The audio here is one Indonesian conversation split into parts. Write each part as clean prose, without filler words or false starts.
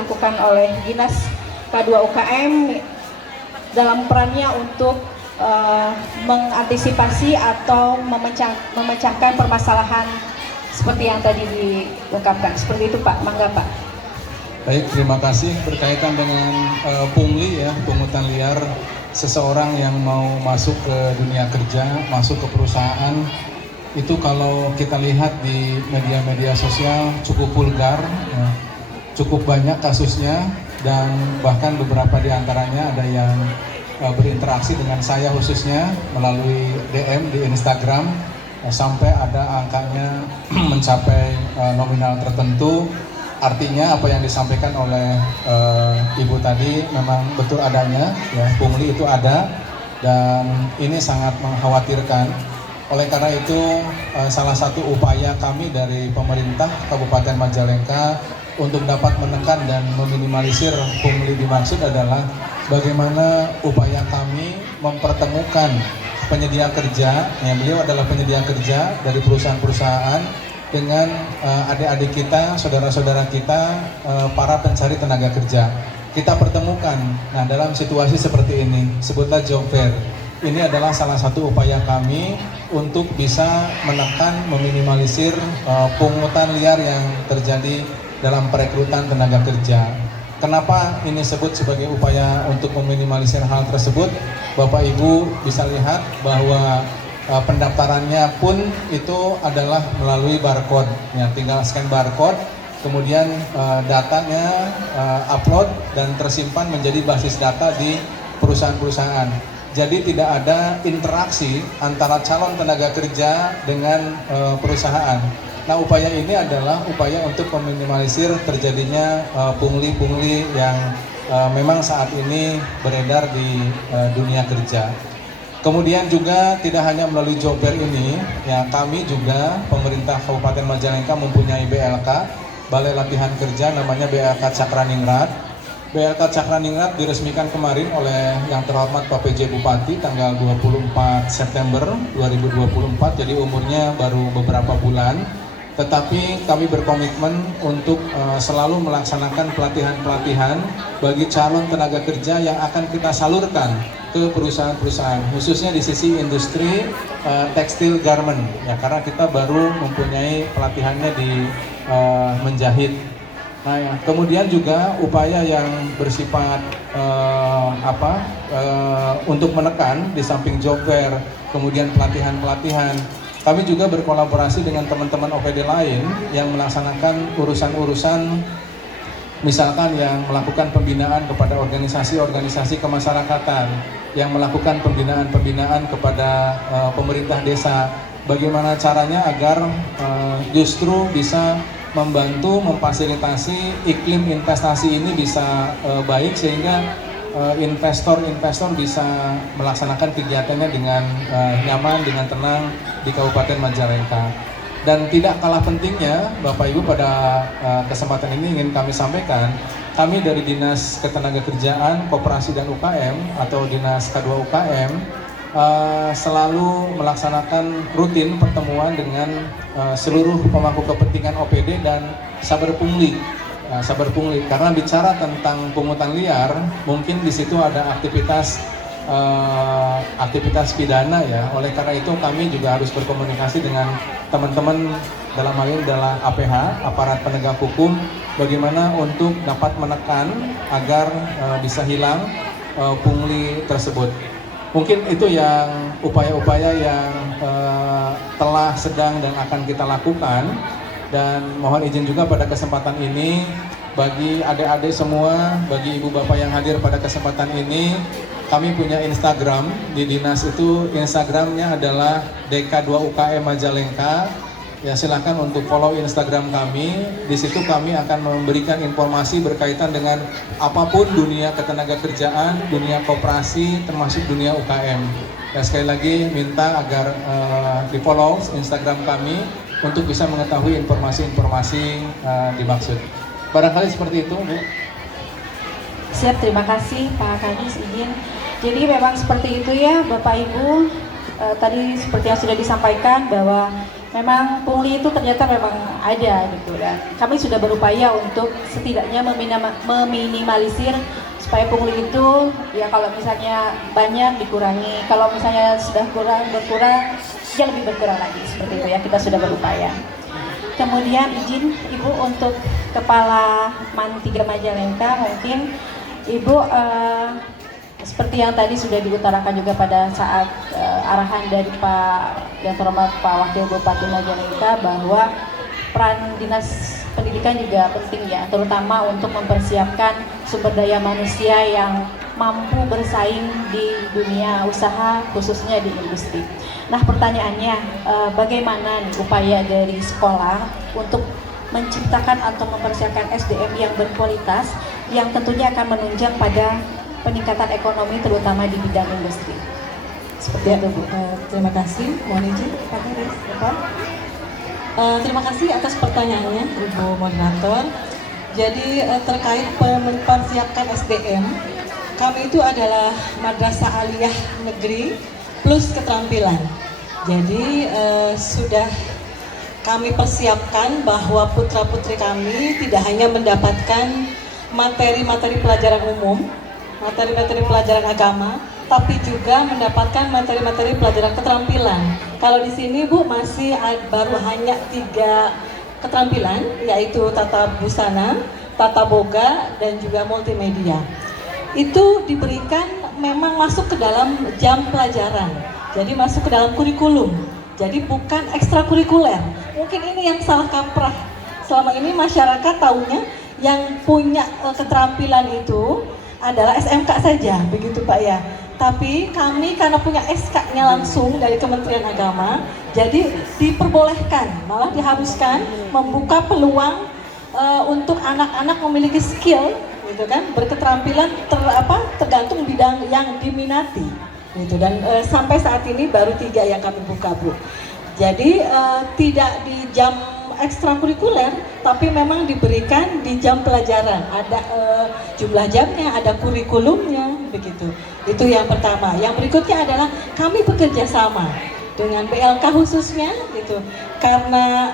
dilakukan oleh Dinas K2 UKM dalam perannya untuk mengantisipasi atau memecahkan permasalahan seperti yang tadi diungkapkan. Seperti itu Pak, mangga Pak. Baik, terima kasih. Berkaitan dengan pungli ya, pungutan liar, seseorang yang mau masuk ke dunia kerja, masuk ke perusahaan, itu kalau kita lihat di media-media sosial cukup vulgar, ya, cukup banyak kasusnya, dan bahkan beberapa di antaranya ada yang berinteraksi dengan saya khususnya melalui DM di Instagram, sampai ada angkanya mencapai nominal tertentu. Artinya apa yang disampaikan oleh Ibu tadi memang betul adanya, ya, pungli itu ada, dan ini sangat mengkhawatirkan. Oleh karena itu salah satu upaya kami dari pemerintah Kabupaten Majalengka untuk dapat menekan dan meminimalisir pungli dimaksud adalah bagaimana upaya kami mempertemukan penyedia kerja, ya, beliau adalah penyedia kerja dari perusahaan-perusahaan, dengan adik-adik kita, saudara-saudara kita, para pencari tenaga kerja. Kita pertemukan. Nah, dalam situasi seperti ini, sebutlah job fair. Ini adalah salah satu upaya kami untuk bisa menekan, meminimalisir pungutan liar yang terjadi dalam perekrutan tenaga kerja. Kenapa ini disebut sebagai upaya untuk meminimalisir hal tersebut? Bapak Ibu bisa lihat bahwa pendaftarannya pun itu adalah melalui barcode, ya, tinggal scan barcode, kemudian datanya upload dan tersimpan menjadi basis data di perusahaan-perusahaan. Jadi tidak ada interaksi antara calon tenaga kerja dengan perusahaan. Nah, upaya ini adalah upaya untuk meminimalisir terjadinya pungli-pungli yang memang saat ini beredar di dunia kerja. Kemudian juga tidak hanya melalui job fair ini, ya, kami juga pemerintah Kabupaten Majalengka mempunyai BLK, Balai Latihan Kerja, namanya BLK Cakraningrat. BLK Cakraningrat diresmikan kemarin oleh yang terhormat Pak PJ Bupati tanggal 24 September 2024, jadi umurnya baru beberapa bulan. Tetapi kami berkomitmen untuk selalu melaksanakan pelatihan-pelatihan bagi calon tenaga kerja yang akan kita salurkan ke perusahaan-perusahaan, khususnya di sisi industri tekstil garment, ya, karena kita baru mempunyai pelatihannya di menjahit. Nah, ya, kemudian juga upaya yang bersifat untuk menekan di samping job fair, kemudian pelatihan-pelatihan, kami juga berkolaborasi dengan teman-teman OPD lain yang melaksanakan urusan-urusan, misalkan yang melakukan pembinaan kepada organisasi-organisasi kemasyarakatan, yang melakukan pembinaan-pembinaan kepada pemerintah desa. Bagaimana caranya agar justru bisa membantu memfasilitasi iklim investasi ini bisa baik, sehingga investor-investor bisa melaksanakan kegiatannya dengan nyaman, dengan tenang di Kabupaten Majalengka. Dan tidak kalah pentingnya, Bapak Ibu, pada kesempatan ini ingin kami sampaikan, kami dari Dinas Ketenagakerjaan, Koperasi dan UKM atau Dinas K2 UKM selalu melaksanakan rutin pertemuan dengan seluruh pemangku kepentingan OPD dan saber pungli. Saber pungli, karena bicara tentang pungutan liar, mungkin di situ ada aktivitas pidana, ya. Oleh karena itu kami juga harus berkomunikasi dengan teman-teman dalam hal ini adalah APH, aparat penegak hukum, bagaimana untuk dapat menekan agar bisa hilang pungli tersebut. Mungkin itu yang upaya-upaya yang telah, sedang, dan akan kita lakukan. Dan mohon izin juga pada kesempatan ini, bagi adik-adik semua, bagi ibu bapak yang hadir pada kesempatan ini, kami punya Instagram di dinas, itu Instagramnya adalah DK2 UKM Majalengka. Ya, silakan untuk follow Instagram kami. Di situ kami akan memberikan informasi berkaitan dengan apapun dunia ketenagakerjaan, dunia koperasi, termasuk dunia UKM. Ya, sekali lagi minta agar di follow Instagram kami untuk bisa mengetahui informasi-informasi dimaksud. Barangkali seperti itu, Bu. Siap, terima kasih Pak Kadis, izin. Jadi memang seperti itu ya Bapak Ibu, tadi seperti yang sudah disampaikan bahwa memang pungli itu ternyata memang ada gitu, dan kami sudah berupaya untuk setidaknya meminimalisir supaya pungli itu ya kalau misalnya banyak dikurangi, kalau misalnya sudah berkurang ya lebih berkurang lagi, seperti itu ya, kita sudah berupaya. Kemudian izin Ibu untuk Kepala MAN 3 Majalengka, mungkin Ibu seperti yang tadi sudah diutarakan juga pada saat arahan dari Pak yang terhormat Pak Wakil Bupati Majalengka bahwa peran dinas pendidikan juga penting ya, terutama untuk mempersiapkan sumber daya manusia yang mampu bersaing di dunia usaha, khususnya di industri. Nah, pertanyaannya, bagaimana nih upaya dari sekolah untuk menciptakan atau mempersiapkan SDM yang berkualitas yang tentunya akan menunjang pada peningkatan ekonomi terutama di bidang industri. Seperti itu, Bu. Terima kasih. Mohon izin, Pak Haris. Terima kasih atas pertanyaannya, Ibu Moderator. Jadi terkait mempersiapkan SDM, kami itu adalah Madrasah Aliyah Negeri plus keterampilan. Jadi sudah kami persiapkan bahwa putra-putri kami tidak hanya mendapatkan materi-materi pelajaran umum, materi-materi pelajaran agama, tapi juga mendapatkan materi-materi pelajaran keterampilan. Kalau di sini Bu masih baru hanya 3 keterampilan, yaitu tata busana, tata boga, dan juga multimedia. Itu diberikan memang masuk ke dalam jam pelajaran, jadi masuk ke dalam kurikulum, jadi bukan ekstrakurikuler. Mungkin ini yang salah kaprah. Selama ini masyarakat taunya yang punya keterampilan itu adalah SMK saja, begitu Pak ya. Tapi kami karena punya SK-nya langsung dari Kementerian Agama, jadi diperbolehkan, malah diharuskan membuka peluang untuk anak-anak memiliki skill, gitu kan, berketerampilan tergantung bidang yang diminati, gitu. Dan sampai saat ini baru 3 yang kami buka, Bu. Jadi tidak di jam ekstrakurikuler, tapi memang diberikan di jam pelajaran. Ada jumlah jamnya, ada kurikulumnya, begitu. Itu yang pertama. Yang berikutnya adalah kami bekerja sama dengan BLK khususnya, gitu. Karena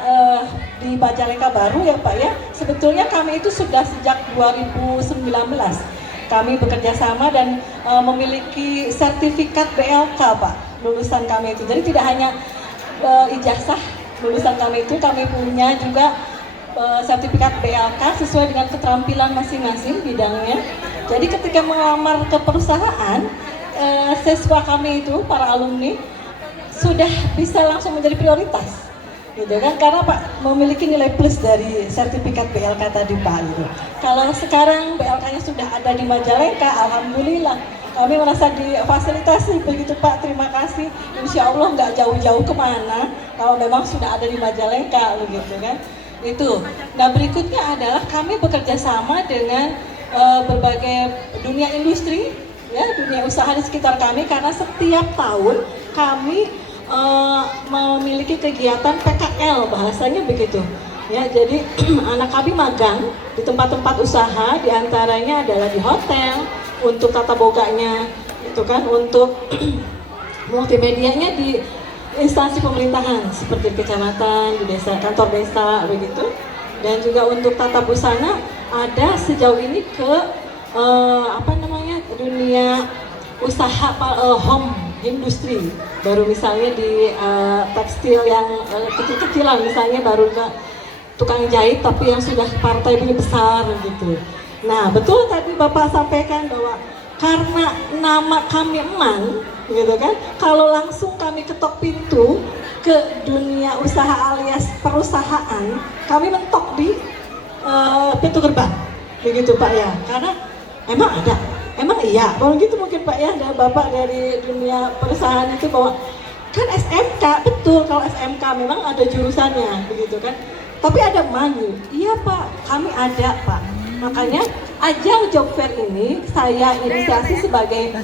di Majalengka baru ya Pak ya, sebetulnya kami itu sudah sejak 2019 kami bekerja sama dan memiliki sertifikat BLK Pak, lulusan kami itu. Jadi tidak hanya ijazah lulusan kami itu, kami punya juga sertifikat BLK sesuai dengan keterampilan masing-masing bidangnya. Jadi ketika melamar ke perusahaan, siswa kami itu, para alumni, sudah bisa langsung menjadi prioritas, gitu kan, karena Pak memiliki nilai plus dari sertifikat BLK tadi Pak, gitu. Kalau sekarang BLK-nya sudah ada di Majalengka, alhamdulillah kami merasa difasilitasi, begitu Pak. Terima kasih. Insya Allah nggak jauh-jauh kemana kalau memang sudah ada di Majalengka, begitu kan. Itu. Nah, berikutnya adalah kami bekerja sama dengan berbagai dunia industri, ya, dunia usaha di sekitar kami, karena setiap tahun kami memiliki kegiatan PKL, bahasanya begitu. Ya, jadi anak kami magang di tempat-tempat usaha, diantaranya adalah di hotel, untuk tata boganya, itu kan, untuk multimedianya di instansi pemerintahan seperti di kecamatan, di desa, kantor desa, begitu. Dan juga untuk tata busana ada sejauh ini ke dunia usaha home industri, baru misalnya di tekstil yang kecil-kecilan, misalnya baru ke tukang jahit tapi yang sudah partai ini besar, gitu. Nah, betul tadi Bapak sampaikan bahwa karena nama kami MAN, gitu kan, kalau langsung kami ketok pintu ke dunia usaha alias perusahaan, kami mentok di pintu gerbang, begitu Pak ya. Karena emang iya, kalau gitu mungkin Pak ya, dan Bapak dari dunia perusahaan itu bahwa kan SMK, betul, kalau SMK memang ada jurusannya, begitu kan. Tapi ada MAN, iya Pak, kami ada Pak. Makanya ajang job fair ini saya inisiasi sebagai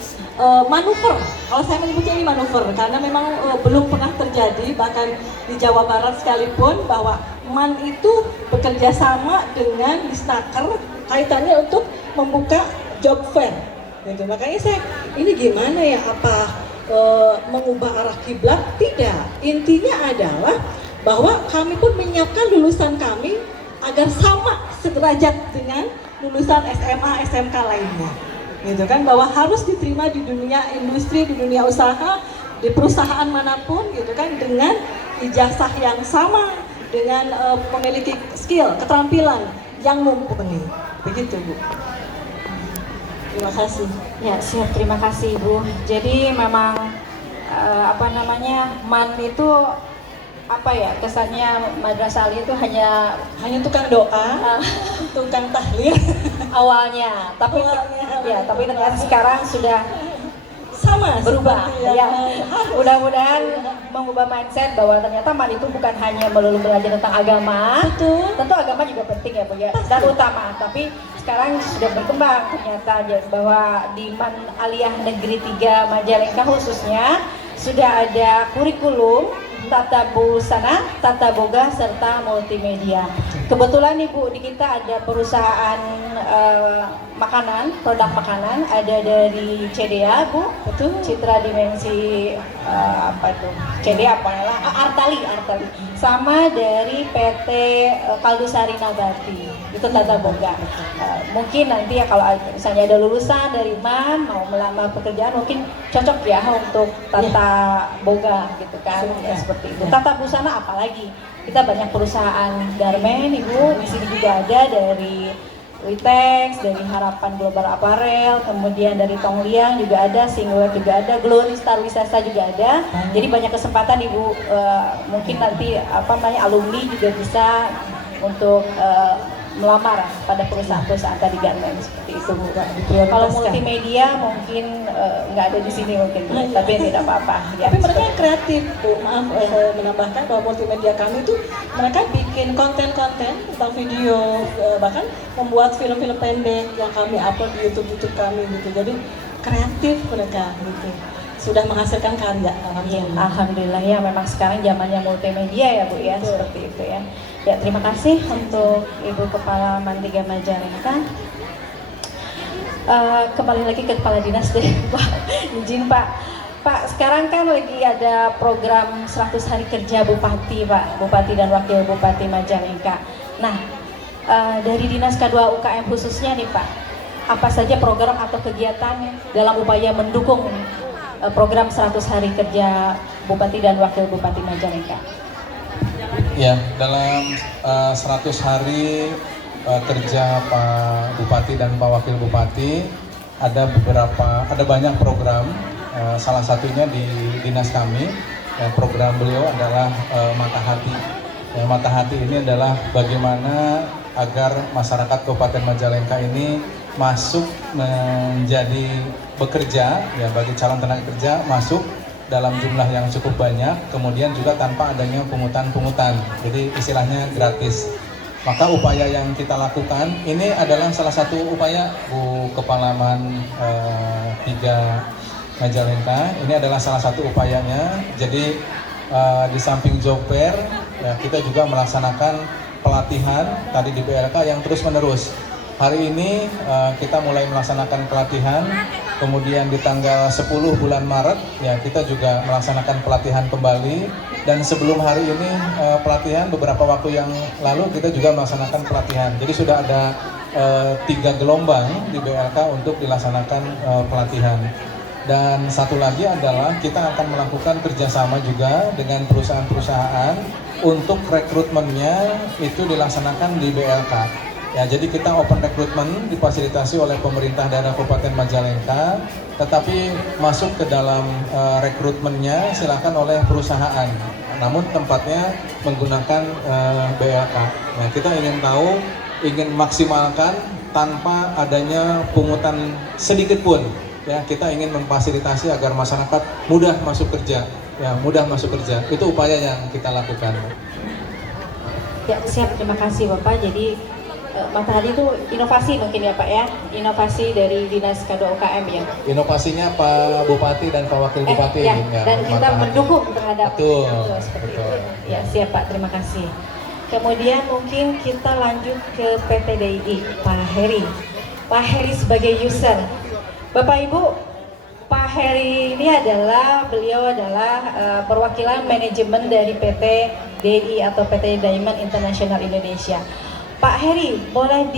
manuver. Kalau saya menyebutnya ini manuver karena memang belum pernah terjadi bahkan di Jawa Barat sekalipun bahwa MAN itu bekerja sama dengan Disnaker kaitannya untuk membuka job fair. Gitu. Makanya saya ini gimana ya, apa mengubah arah kiblat, tidak. Intinya adalah bahwa kami pun menyiapkan lulusan kami agar sama sederajat dengan lulusan SMA, SMK lainnya. Gitu kan, bahwa harus diterima di dunia industri, di dunia usaha, di perusahaan manapun gitu kan, dengan ijazah yang sama, dengan memiliki skill, keterampilan yang mumpuni. Begitu, Bu. Terima kasih. Ya, siap, terima kasih Ibu. Jadi memang MAN itu kesannya Madrasah Aliyah itu hanya tukang doa, tukang tahlil awalnya, tapi ternyata sekarang sudah sama berubah. seperti Ya, yang mudah-mudahan mengubah mindset bahwa ternyata MAN itu bukan hanya melulu belajar tentang agama. Betul. Tentu agama juga penting ya Bu ya, dan utama, tapi sekarang sudah berkembang ternyata bahwa di MAN Aliyah Negeri 3 Majalengka khususnya sudah ada kurikulum tata busana, tata boga, serta multimedia. Kebetulan Ibu, di kita ada perusahaan makanan, produk makanan, ada dari CDA Bu, Betul. Citra Dimensi CDA Artali, sama dari PT Kaldusari Nabati, itu tata boga. Mungkin nanti ya kalau misalnya ada lulusan dari MAN mau melamar pekerjaan, mungkin cocok ya untuk tata boga gitu kan, ya, seperti itu. Tata busana apalagi, kita banyak perusahaan garmen Ibu, di sini juga ada dari Witex, dari Harapan Global Apparel, kemudian dari Tongliang juga ada, Singlet juga ada, Glory Star Wisata juga ada. Jadi banyak kesempatan Ibu, mungkin nanti alumni juga bisa untuk melamar pada perusahaan-perusahaan tadi garmen seperti itu Bu. Kalau multimedia mungkin nggak ada di sini mungkin Bu, tapi tidak apa-apa. Ya, tapi mereka kreatif Bu, maaf saya menambahkan bahwa multimedia kami itu mereka bikin konten-konten tentang video, bahkan membuat film-film pendek yang kami upload di YouTube kami gitu. Jadi kreatif mereka gitu. Sudah menghasilkan karya, Alhamdulillah ya, memang sekarang zamannya multimedia ya Bu ya, seperti itu ya. Ya, terima kasih untuk Ibu Kepala MAN 3 Majalengka. Kembali lagi ke Kepala Dinas deh Pak, izin Pak. Pak, sekarang kan lagi ada program 100 hari kerja Bupati Pak, Bupati dan Wakil Bupati Majalengka. Nah, dari Dinas K2 UKM khususnya nih Pak, apa saja program atau kegiatan dalam upaya mendukung program 100 hari kerja Bupati dan Wakil Bupati Majalengka? Ya, dalam 100 hari kerja Pak Bupati dan Pak Wakil Bupati ada banyak program, salah satunya di dinas kami. Program beliau adalah Mata Hati. Mata Hati ini adalah bagaimana agar masyarakat Kabupaten Majalengka ini masuk menjadi bekerja, ya, bagi calon tenaga kerja masuk dalam jumlah yang cukup banyak, kemudian juga tanpa adanya pungutan-pungutan, jadi istilahnya gratis. Maka upaya yang kita lakukan ini adalah salah satu upaya Bu Kepala MAN 3 Majalengka, ini adalah salah satu upayanya. Jadi di samping job fair, ya, kita juga melaksanakan pelatihan tadi di BLK yang terus menerus. Hari ini kita mulai melaksanakan pelatihan, kemudian di tanggal 10 bulan Maret ya kita juga melaksanakan pelatihan kembali, dan sebelum hari ini pelatihan beberapa waktu yang lalu kita juga melaksanakan pelatihan. Jadi sudah ada 3 gelombang di BLK untuk dilaksanakan pelatihan. Dan satu lagi adalah kita akan melakukan kerjasama juga dengan perusahaan-perusahaan untuk rekrutmennya itu dilaksanakan di BLK. Ya, jadi kita open recruitment difasilitasi oleh pemerintah daerah Kabupaten Majalengka, tetapi masuk ke dalam rekrutmennya silakan oleh perusahaan. Namun tempatnya menggunakan BLK. Nah, kita ingin maksimalkan tanpa adanya pungutan sedikit pun. Ya, kita ingin memfasilitasi agar masyarakat mudah masuk kerja. Ya, mudah masuk kerja. Itu upaya yang kita lakukan. Ya, siap, terima kasih Bapak. Jadi Mata Hati itu inovasi mungkin ya Pak ya, inovasi dari Dinas K2 UKM ya. Inovasinya Pak Bupati dan Pak Wakil Bupati ya, ya, dan kita mendukung terhadap betul, seperti betul. itu. Ya, siap Pak, terima kasih. Kemudian mungkin kita lanjut ke PT DII, Pak Heri. Pak Heri sebagai user. Bapak Ibu, Pak Heri ini beliau adalah perwakilan manajemen dari PT DI atau PT Diamond International Indonesia. Pak Heri, boleh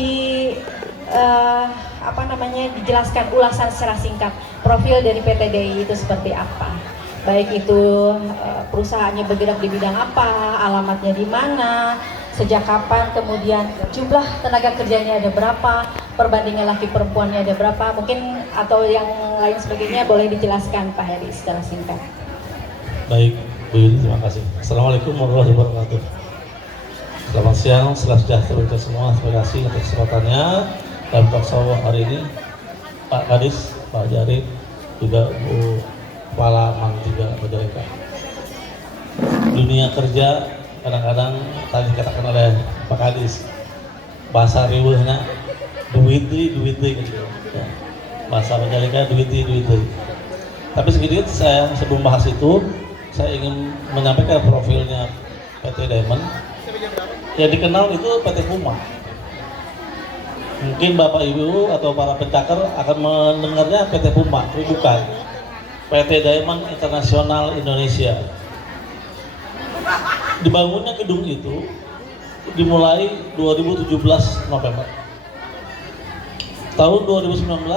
dijelaskan ulasan secara singkat profil dari PT DI itu seperti apa? Baik itu perusahaannya bergerak di bidang apa, alamatnya di mana, sejak kapan, kemudian jumlah tenaga kerjanya ada berapa, perbandingan laki perempuannya ada berapa, mungkin atau yang lain sebagainya boleh dijelaskan Pak Heri secara singkat. Baik, Bu Yuni, terima kasih. Assalamualaikum warahmatullahi wabarakatuh. Selamat siang, selamat sejahtera untuk semua. Terima kasih atas kesempatannya dalam talkshow hari ini. Pak Kadis, Pak Jarid, juga Bu Kepala Mang juga Majalengka. Dunia kerja kadang-kadang tadi dikatakan oleh Pak Kadis, bahasa riweuhna duit gitu. Ya. Bahasa Majalengka duit. Tapi sedikit saya sebelum bahas itu, saya ingin menyampaikan profilnya PT Diamond. Yang dikenal itu PT Puma. Mungkin Bapak Ibu atau para pencakar akan mendengarnya PT Puma, tapi bukan. PT Diamond International Indonesia. Dibangunnya gedung itu dimulai 2017 November. Tahun 2019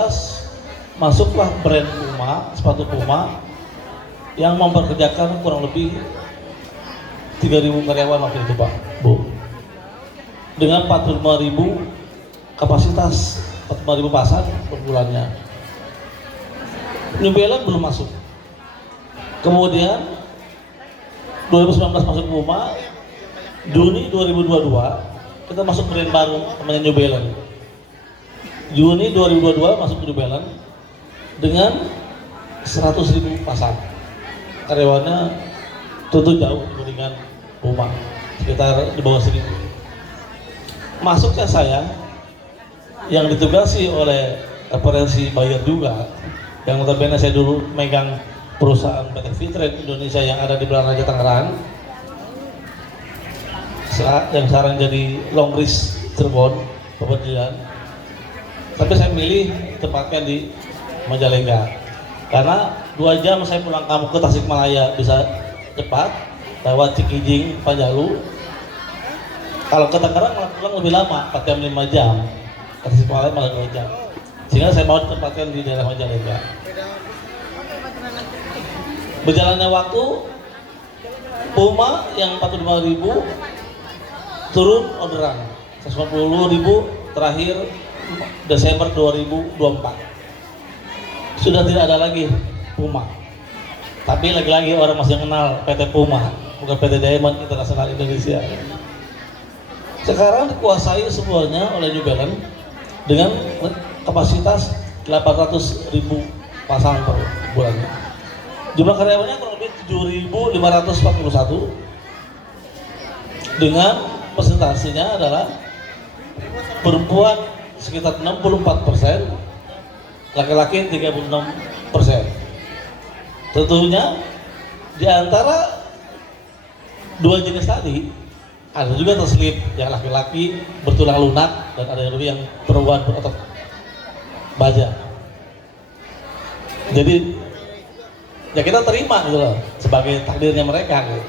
masuklah brand Puma, sepatu Puma yang memperkerjakan kurang lebih 3.000 karyawan waktu itu Pak, Bu. Dengan 45.000 kapasitas, 45.000 pasang per bulannya. New Balance belum masuk. Kemudian 2019 masuk Puma, Juni 2022 kita masuk brand baru namanya New Balance. Juni 2022 masuk New Balance dengan 100.000 pasang. Karyawannya tentu jauh dibandingkan Puma, sekitar di bawah 1.000. Masuknya saya yang ditugasi oleh referensi buyer juga, yang notabene saya dulu megang perusahaan PT Fitrade Indonesia yang ada di Belaraja Tangerang, yang sekarang jadi Longris Cirebon, Pemedilan. Tapi saya milih tempatnya di Majalengka karena 2 jam saya pulang kampung ke Tasikmalaya bisa cepat lewat Cikijing, Panjalu. Kalau ke Tangerang malah pulang lebih lama, 4 jam 5 jam. Ke Tasikmalaya malah 2 jam. Sehingga saya mau ditempatkan di daerah Majalengka. Berjalannya waktu, Puma yang 45.000 turun orderan 150.000 terakhir Desember 2024. Sudah tidak ada lagi Puma. Tapi lagi-lagi orang masih kenal PT Puma, bukan PT Diamond International Indonesia. Sekarang dikuasai semuanya oleh New Balance dengan kapasitas 800.000 pasang per bulannya. Jumlah karyawannya kurang lebih 7.541 dengan persentasenya adalah perempuan sekitar 64%, laki-laki 36%. Tentunya di antara 2 jenis tadi ada juga terselip yang laki-laki bertulang lunak dan ada yang perempuan berotot baja. Jadi ya kita terima gitu loh sebagai takdirnya mereka gitu.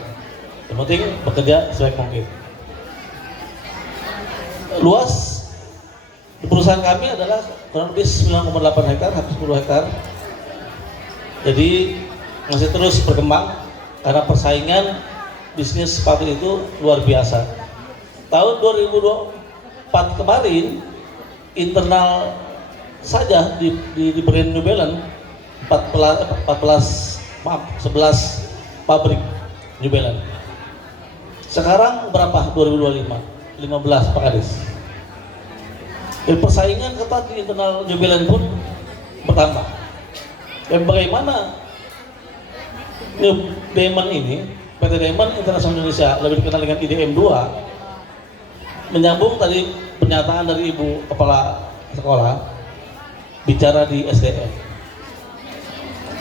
Yang penting bekerja sebaik mungkin. Luas di perusahaan kami adalah kurang lebih 9,8 hektar, hampir 10 hektar. Jadi masih terus berkembang karena persaingan bisnis sepatu itu luar biasa. Tahun 2024 kemarin internal saja di brand New Balance 11 pabrik New Balance. Sekarang berapa 2025? 15 Pak Kadis. Persaingan ketat di internal New Balance pun bertambah. Dan bagaimana New Diamond ini, PT Diamond International Indonesia, lebih dikenal dengan IDM 2, menyambung tadi pernyataan dari Ibu Kepala Sekolah bicara di SDM.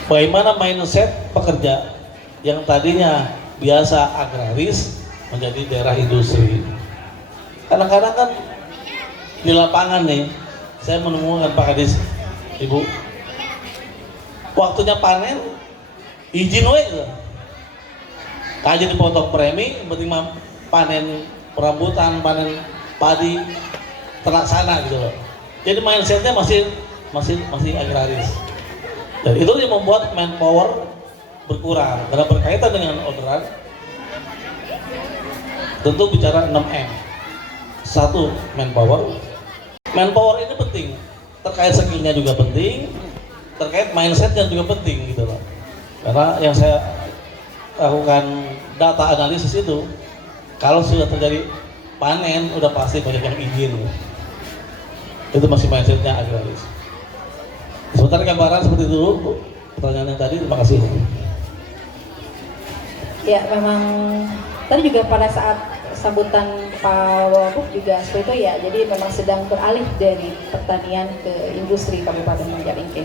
Bagaimana mindset pekerja yang tadinya biasa agraris menjadi daerah industri. Kadang-kadang kan di lapangan nih, saya menemukan Pak Kadis, Ibu, waktunya panen izin we gitu. Aja dipotong premi, penting mah panen rambutan, panen padi terlaksana gitu loh. Jadi mindsetnya masih agraris. Dan itu yang membuat manpower berkurang karena berkaitan dengan orderan. Tentu bicara 6M. Satu, manpower. Manpower ini penting. Terkait skillnya juga penting. Terkait mindsetnya juga penting gitu loh. Karena yang saya lakukan data analisis itu, kalau sudah terjadi panen udah pasti banyak yang izin. Itu masih mindsetnya agraris. Sementara gambaran seperti itu dulu, pertanyaan yang tadi. Terima kasih. Ya, memang tadi juga pada saat sambutan Pak Wagub juga seperti itu ya. Jadi memang sedang beralih dari pertanian ke industri Kabupaten Majalengka.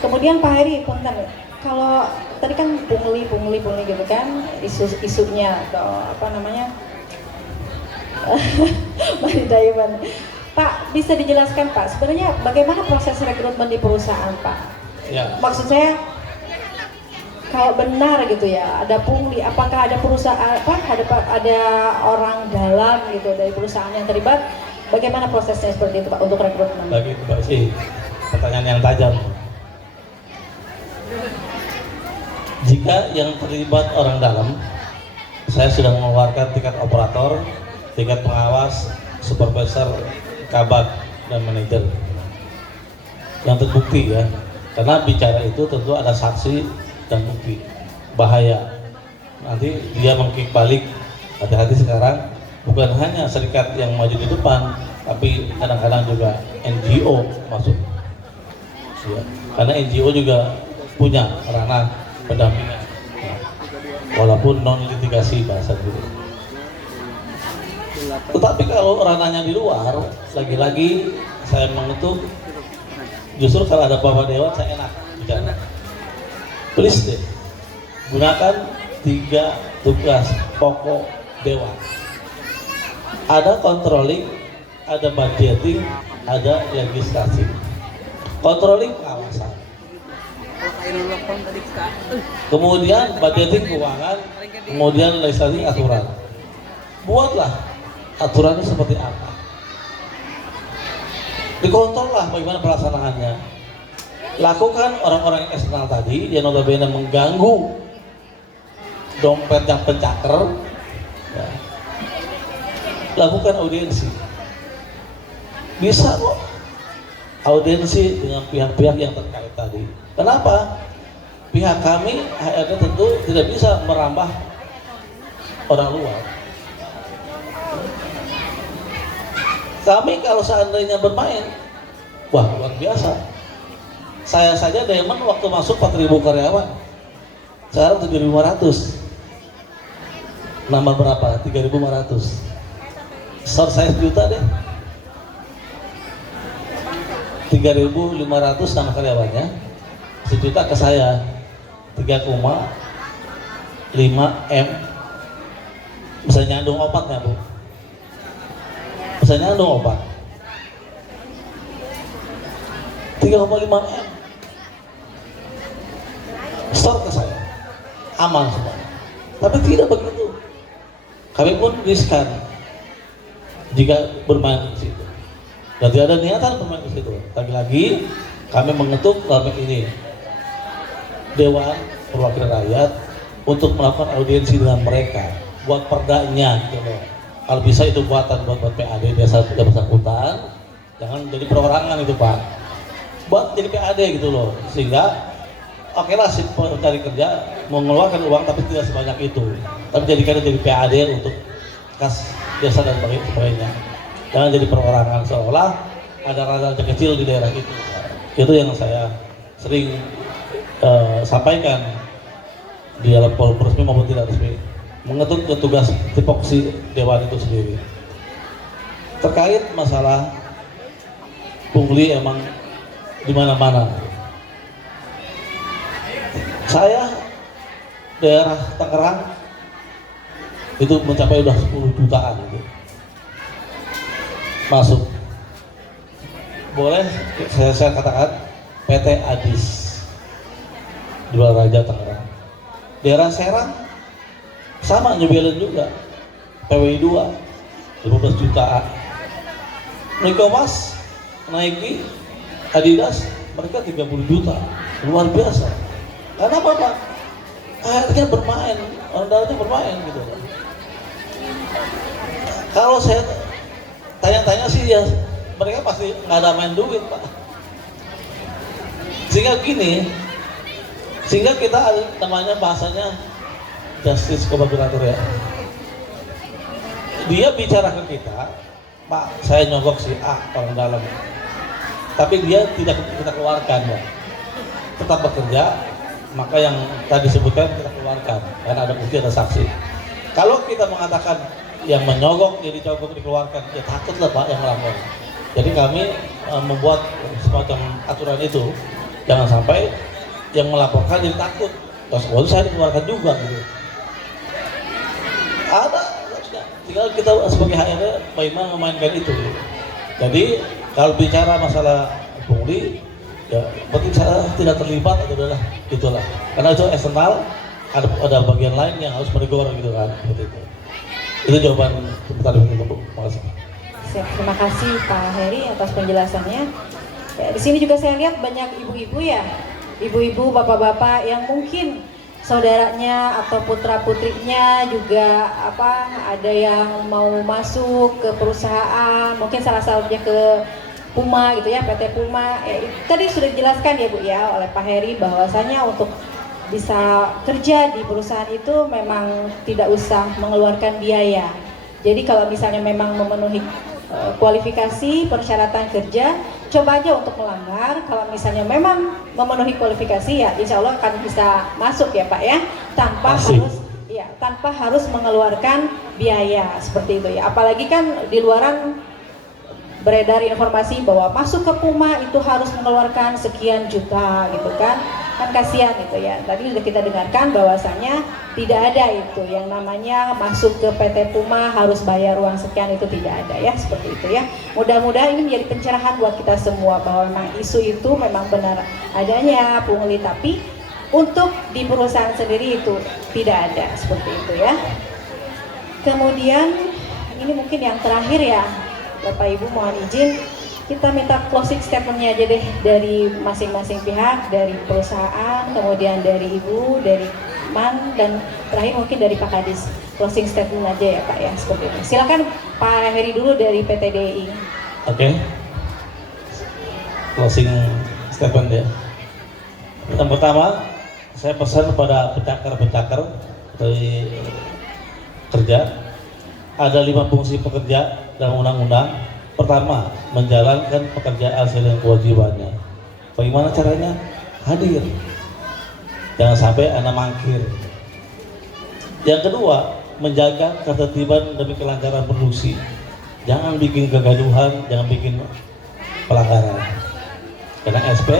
Kemudian Pak Heri, punten, kalau tadi kan pungli gitu kan, isunya atau apa namanya, Money Diamond. Pak, bisa dijelaskan Pak, sebenarnya bagaimana proses rekrutmen di perusahaan Pak? Ya. Maksud saya, kalau benar gitu ya, ada pungli, apakah ada perusahaan, ada orang dalam gitu dari perusahaan yang terlibat? Bagaimana prosesnya seperti itu Pak untuk rekrutmen? Bagi Mbak sih, pertanyaan yang tajam. Jika yang terlibat orang dalam, saya sudah mengeluarkan tingkat operator, tingkat pengawas, supervisor, kabak, dan manajer yang terbukti ya. Karena bicara itu tentu ada saksi dan bukti. Bahaya nanti dia mengkick balik. Hati-hati sekarang, bukan hanya serikat yang maju di depan, tapi kadang-kadang juga NGO masuk ya. Karena NGO juga punya ranah pendampingan ya. Walaupun non litigasi bahasa dulu. Tetapi kalau ranahnya di luar, lagi-lagi saya mengetuk, justru kalau ada Bapak Dewan saya enak bicara. Please deh, gunakan 3 tugas pokok Dewan. Ada controlling, ada budgeting, ada legislasi. Controlling pengawasan. Kemudian budgeting keuangan, kemudian legislasi aturan. Buatlah aturannya seperti apa. Dikontrol lah bagaimana pelaksanaannya. Lakukan orang-orang yang eksternal tadi yang notabene mengganggu dompet yang pencaker ya. Lakukan audiensi. Bisa kok audiensi dengan pihak-pihak yang terkait tadi. Kenapa? Pihak kami HRD tentu tidak bisa merambah orang luar. Kami kalau seandainya bermain, wah luar biasa. Saya saja Diamond waktu masuk 4.000 karyawan, sekarang 7.500. Nambah berapa? 3.500. Store saya juta deh. 3.500 nama karyawannya, 1 juta ke saya, 3,5 M. Bisa nyandung obatnya Bu. Bisa nyandung obat. 3,5 M. Store ke saya, aman semua. Tapi tidak begitu. Kami pun riskan jika bermain di situ. Dan tidak ada niatan bermain di situ. Lagi-lagi kami mengetuk dalam ini Dewan Perwakilan Rakyat untuk melakukan audiensi dengan mereka, buat perdanya gitu. Kalau bisa itu buat PAD desa bersangkutan, jangan jadi perorangan itu Pak. Buat jadi PAD gitu loh, sehingga oke lah si pencari kerja mengeluarkan uang tapi tidak sebanyak itu, tapi jadikan jadi PAD untuk kas desa dan sebagainya. Jangan jadi perorangan seolah ada raja kecil di daerah itu. Itu yang saya sering sampaikan di dalam forum resmi maupun tidak resmi, mengetuk tugas tipoksi Dewan itu sendiri. Terkait masalah pungli emang di mana-mana. Saya daerah Tangerang itu mencapai udah 10 jutaan gitu. Masuk. Boleh saya katakan PT Adis. di Balaraja Tangerang. Daerah Serang sama nyebelin juga, PWI 2 15 jutaan. Nikomas, Nike, Adidas mereka 30 juta, luar biasa. Karena apa Pak? Akhirnya bermain, orang dalamnya bermain gitu. Kalau saya tanya-tanya sih ya mereka pasti nggak ada main duit Pak. Sehingga kita namanya bahasanya justice collaborator ya. Dia bicara ke kita, Pak, saya nyogok si A orang dalam, tapi dia tidak kita keluarkan ya. Tetap bekerja, maka yang tadi disebutkan kita keluarkan karena ada bukti, ada saksi. Kalau kita mengatakan yang menyogok jadi cogok dikeluarkan, ya takutlah Pak yang melapor. Jadi kami membuat semacam aturan itu, jangan sampai yang melaporkan jadi takut. Kalau saya dikeluarkan juga gitu. Ada, tinggal kita sebagai HRD bagaimana memainkan itu. Gitu. Jadi kalau bicara masalah pungli, ya berarti saya tidak terlibat itulah. Karena itu eksternal, ada bagian lain yang harus menegor gitu kan, seperti itu. Itu jawaban pertanyaan itu, Bu. Makasih. Siap, terima kasih Pak Heri atas penjelasannya. Ya, di sini juga saya lihat banyak ibu-ibu ya, ibu-ibu, bapak-bapak yang mungkin saudaranya atau putra-putrinya juga ada yang mau masuk ke perusahaan, mungkin salah satunya ke Puma gitu ya, PT Puma. Tadi sudah dijelaskan ya Bu ya oleh Pak Heri bahwasanya untuk bisa kerja di perusahaan itu memang tidak usah mengeluarkan biaya. Jadi kalau misalnya memang memenuhi kualifikasi persyaratan kerja, coba aja untuk melanggar. Kalau misalnya memang memenuhi kualifikasi ya insya Allah akan bisa masuk ya Pak ya, tanpa harus mengeluarkan biaya seperti itu ya. Apalagi kan di luaran beredar informasi bahwa masuk ke Puma itu harus mengeluarkan sekian juta gitu kan kasihan gitu ya. Tadi sudah kita dengarkan bahwasanya tidak ada itu yang namanya masuk ke PT Puma harus bayar uang sekian, itu tidak ada ya, seperti itu ya. Mudah-mudahan ini menjadi pencerahan buat kita semua bahwa memang isu itu memang benar adanya pungli, tapi untuk di perusahaan sendiri itu tidak ada, seperti itu ya. Kemudian ini mungkin yang terakhir ya Bapak Ibu, mohon izin kita minta closing statementnya aja deh dari masing-masing pihak, dari perusahaan, kemudian dari Ibu, dari Man, dan terakhir mungkin dari Pak Kadis. Closing statement aja ya Pak ya, seperti itu. Silakan Pak Heri dulu dari PT DI. Oke. Closing statement ya. Yang pertama, saya pesan kepada pencakar-pencakar dari kerja, ada 5 fungsi pekerja dalam undang-undang. Pertama, menjalankan pekerjaan sesuai dengan kewajibannya. Bagaimana caranya? Hadir. Jangan sampai Anda mangkir. Yang kedua, menjaga ketertiban demi kelancaran produksi. Jangan bikin kegaduhan, jangan bikin pelanggaran. Karena SP,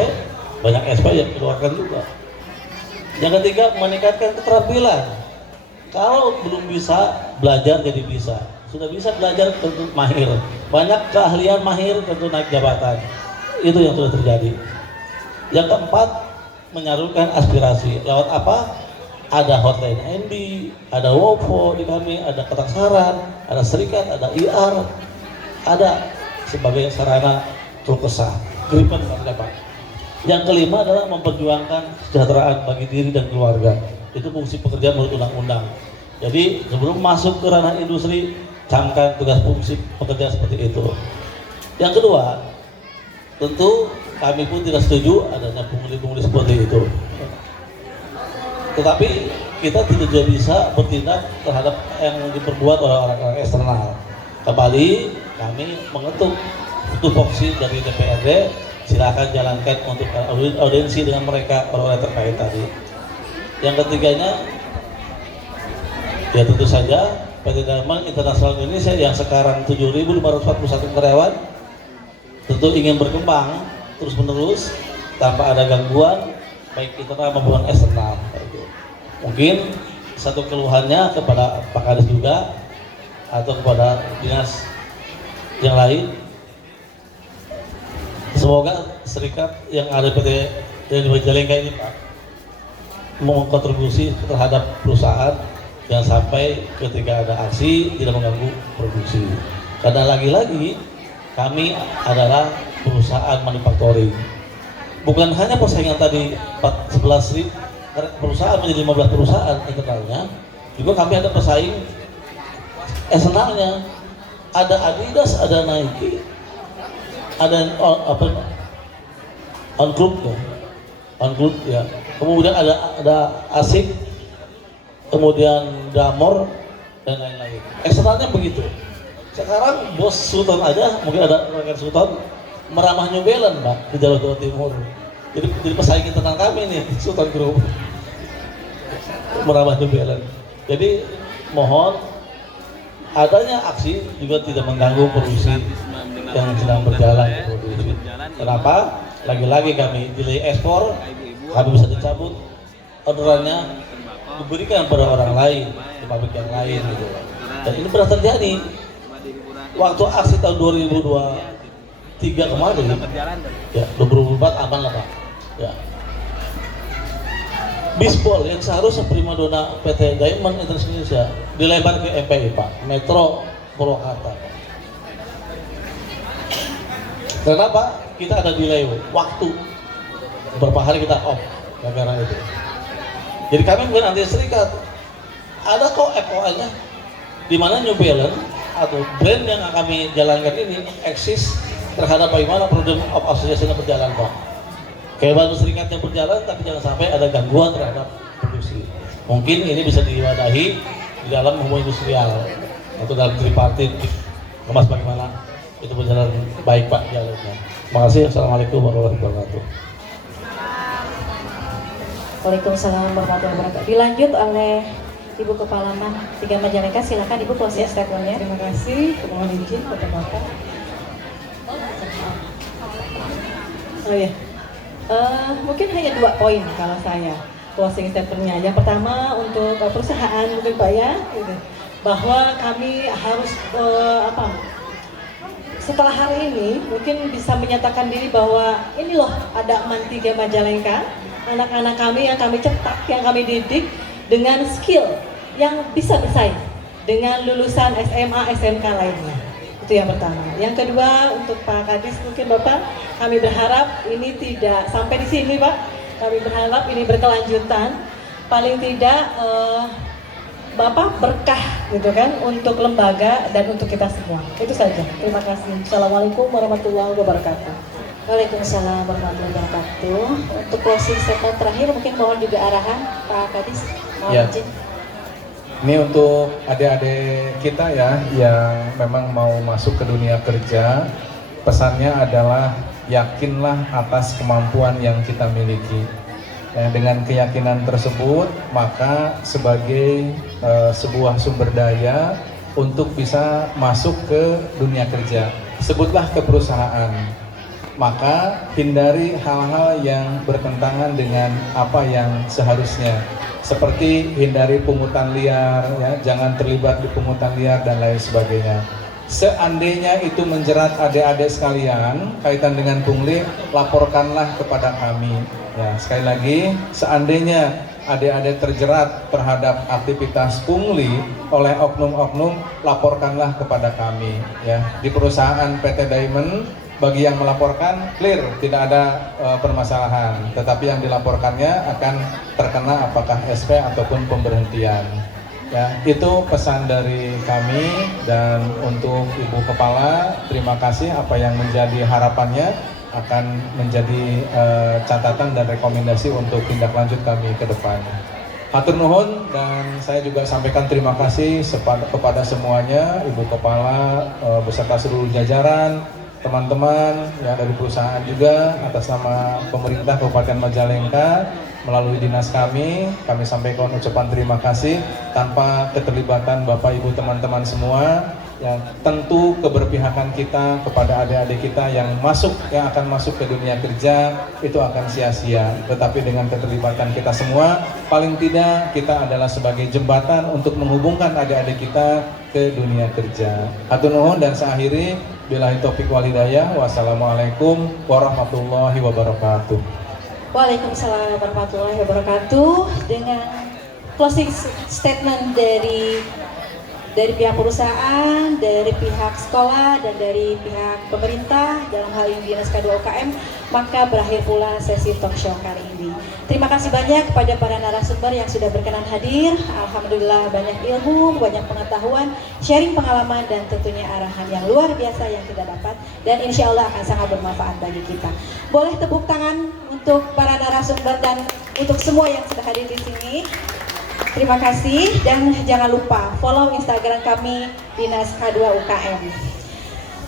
banyak SP yang keluarkan juga. Yang ketiga, meningkatkan keterampilan. Kalau belum bisa, belajar jadi bisa. Sudah bisa belajar tentu mahir. Banyak keahlian mahir tentu naik jabatan. Itu yang sudah terjadi. Yang keempat, menyalurkan aspirasi. Lewat apa? Ada hotline NB, ada WOFO di kami, ada kotak saran, ada serikat, ada IR, ada sebagai sarana keluh kesah. Kripen dapat. Yang kelima adalah memperjuangkan kesejahteraan bagi diri dan keluarga. Itu fungsi pekerjaan menurut undang-undang. Jadi sebelum masuk ke ranah industri, camkan tugas fungsi pekerja seperti itu. Yang kedua, tentu kami pun tidak setuju adanya pungli-pungli seperti itu. Tetapi kita tidak juga bisa bertindak terhadap yang diperbuat oleh orang-orang eksternal. Kembali kami mengetuk tupoksi dari DPRD, silakan jalankan untuk audiensi dengan mereka orang-orang terkait tadi. Yang ketiganya, ya tentu saja PT Diamond Internasional Indonesia yang sekarang 7.541 karyawan tentu ingin berkembang terus-menerus tanpa ada gangguan baik internal maupun eksternal. Mungkin satu keluhannya kepada Pak Kadis juga atau kepada dinas yang lain, semoga serikat yang ada PT yang di Majalengka ini Pak mengkontribusi terhadap perusahaan yang sampai ketika ada aksi tidak mengganggu produksi. Karena lagi-lagi kami adalah perusahaan manufacturing. Bukan hanya persaingan tadi 11 perusahaan menjadi 15 perusahaan internalnya, juga kami ada pesaing eksternalnya. Ada Adidas, ada Nike, ada On Group ya. Kemudian ada ASIC, kemudian Damor dan lain-lain. Eksternalnya begitu. Sekarang bos Sultan aja, mungkin ada rekan Sultan meramah New Balance, Pak, di Jawa Timur. Jadi pesaing internal kami nih, Sultan Group meramah New Balance. Jadi mohon adanya aksi juga tidak mengganggu produksi yang sedang berjalan. Kenapa? Lagi-lagi kami delay ekspor, kami bisa dicabut orderannya, diberikan pada orang lain, di pabrik yang lain gitu. Dan ini pernah terjadi waktu aksi tahun 2023 kemarin, ya 2024 aman lah Pak. Ya. Bisbol yang seharusnya primadona PT Diamond International Indonesia dilebar ke MPI Pak, Metro Purwakarta. Kenapa? Kita ada delay waktu, beberapa hari kita off gara-gara itu. Jadi kami bukan anti serikat, ada kok FOA-nya, di mana New Balance atau brand yang kami jalankan ini eksis terhadap bagaimana Freedom of Association berjalan Pak. Kebebasan serikatnya berjalan, tapi jangan sampai ada gangguan terhadap produksi. Mungkin ini bisa diwadahi di dalam hubungan industrial atau dalam tripartit, kemas bagaimana itu berjalan baik Pak dialognya. Terima kasih. Assalamualaikum warahmatullahi wabarakatuh. Waalaikumsalam warahmatullahi wabarakatuh. Dilanjut oleh Ibu Kepala Man 3 Majalengka, silakan Ibu closing statement-nya. Terima kasih. Mohon izin Bapak-bapak. Oh ya. Mungkin hanya 2 poin kalau saya closing statement-nya. Yang pertama untuk perusahaan mungkin Pak ya, gitu, bahwa kami harus setelah hari ini mungkin bisa menyatakan diri bahwa ini loh ada MAN 3 Majalengka, anak-anak kami yang kami cetak, yang kami didik dengan skill yang bisa bersaing dengan lulusan SMA, SMK lainnya. Itu yang pertama. Yang kedua untuk Pak Kadis, mungkin Bapak, kami berharap ini tidak sampai di sini Pak. Kami berharap ini berkelanjutan. Paling tidak Bapak berkah gitu kan untuk lembaga dan untuk kita semua. Itu saja. Terima kasih. Assalamualaikum warahmatullahi wabarakatuh. Waalaikumsalam warahmatullahi wabarakatuh. Untuk closing statement terakhir mungkin mohon juga arahan Pak Kadis. Mohon Ya. izin. Ini untuk adik-adik kita ya yang memang mau masuk ke dunia kerja, pesannya adalah yakinlah atas kemampuan yang kita miliki. Dengan keyakinan tersebut, maka sebagai sebuah sumber daya untuk bisa masuk ke dunia kerja, sebutlah ke perusahaan. Maka hindari hal-hal yang bertentangan dengan apa yang seharusnya. Seperti hindari pungutan liar, ya, jangan terlibat di pungutan liar dan lain sebagainya. Seandainya itu menjerat adik-adik sekalian kaitan dengan pungli, laporkanlah kepada kami. Ya, sekali lagi, seandainya adik-adik terjerat terhadap aktivitas pungli oleh oknum-oknum, laporkanlah kepada kami. Ya, di perusahaan PT Diamond, bagi yang melaporkan clear, tidak ada permasalahan, tetapi yang dilaporkannya akan terkena apakah SP ataupun pemberhentian. Ya, itu pesan dari kami. Dan untuk Ibu Kepala, terima kasih apa yang menjadi harapannya akan menjadi catatan dan rekomendasi untuk tindak lanjut kami ke depan. Hatur nuhun, dan saya juga sampaikan terima kasih kepada semuanya, Ibu Kepala beserta seluruh jajaran, teman-teman yang dari perusahaan juga, atas nama pemerintah Kabupaten Majalengka melalui dinas kami sampaikan ucapan terima kasih. Tanpa keterlibatan Bapak Ibu teman-teman semua, yang tentu keberpihakan kita kepada adik-adik kita yang akan masuk ke dunia kerja itu akan sia-sia. Tetapi dengan keterlibatan kita semua, paling tidak kita adalah sebagai jembatan untuk menghubungkan adik-adik kita ke dunia kerja. Hatur nuhun, dan saya akhiri, billahi taufik wal hidayah. Wassalamualaikum warahmatullahi wabarakatuh. Waalaikumsalam warahmatullahi wabarakatuh. Dengan closing statement dari pihak perusahaan, dari pihak sekolah, dan dari pihak pemerintah dalam hal ini Dinas K2 UKM, maka berakhir pula sesi talk show kali ini. Terima kasih banyak kepada para narasumber yang sudah berkenan hadir. Alhamdulillah banyak ilmu, banyak pengetahuan, sharing pengalaman, dan tentunya arahan yang luar biasa yang kita dapat, dan insya Allah akan sangat bermanfaat bagi kita. Boleh tepuk tangan untuk para narasumber dan untuk semua yang sudah hadir di sini. Terima kasih, dan jangan lupa follow Instagram kami Dinas K2 UKM.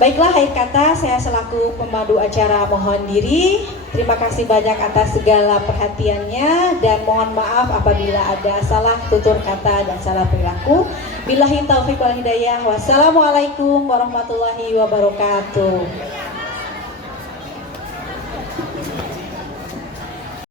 Baiklah, akhir kata saya selaku pemandu acara mohon diri. Terima kasih banyak atas segala perhatiannya, dan mohon maaf apabila ada salah tutur kata dan salah perilaku. Billahi taufiq wal hidayah. Wassalamualaikum warahmatullahi wabarakatuh.